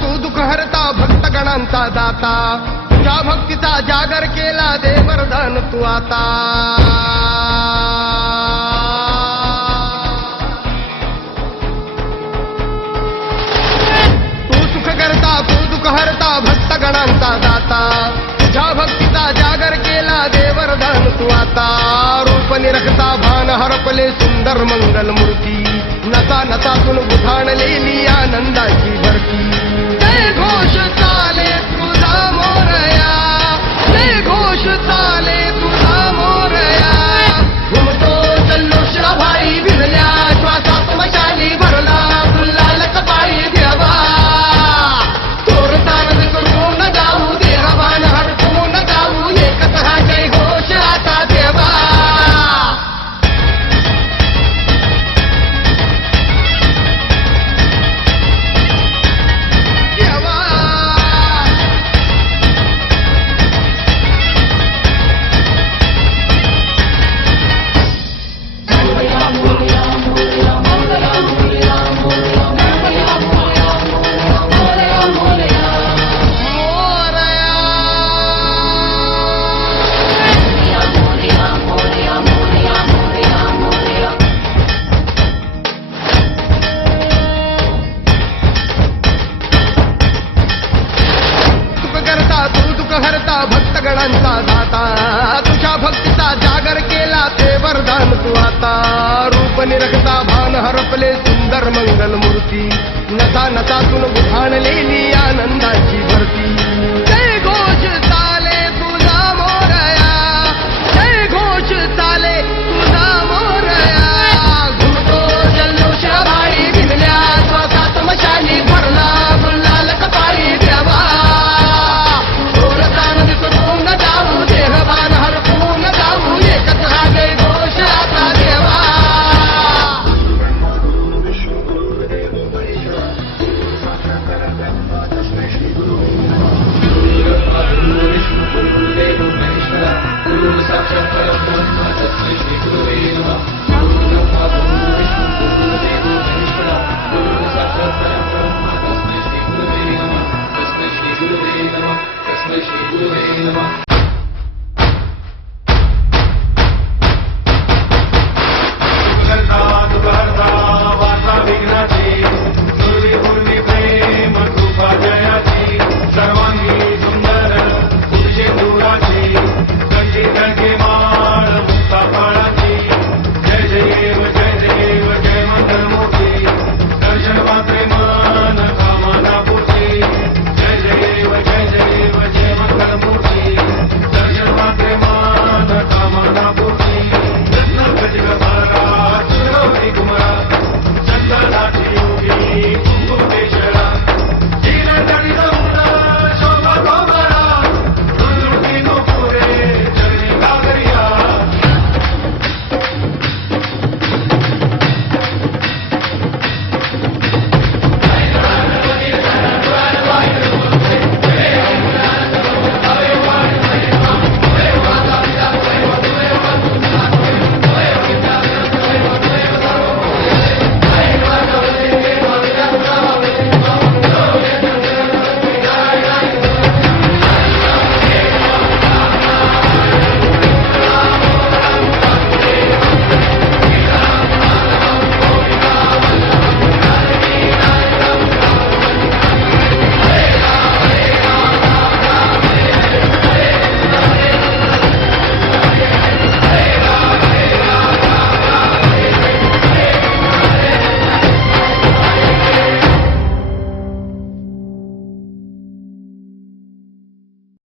तू दुःख हरता भक्तगणांचा दाता तुझ्या भक्तीचा जागर केला दे वरदान तू आता तू सुख करता तू दुःख हरता भक्तगणांचा दाता तुझ्या भक्तीचा जागर केला दे वरदान तू आता रूप निरखता भान हरपले सुंदर मंगल मूर्ती नसा नसातून उधाणलेली आनंदाची भरती जय घोष चाले तुझा मोरया जय घोष चाले तुझा मोरया घुमतो जल्लोष भाई भिरल्या श्वासात मशाली भरला गुल्लाल कपाळी देवा तोर तारद करून गाऊ देहवान हरपून गाऊ एकच हा जय घोष आता देवा भक्तगणांचा दाता तुझ्या भक्तीचा जागर केला ते वरदान तू आता रूप निरखता भान हरपले सुंदर मंगल मूर्ती नसा नसातून उधाणलेली आनंदाची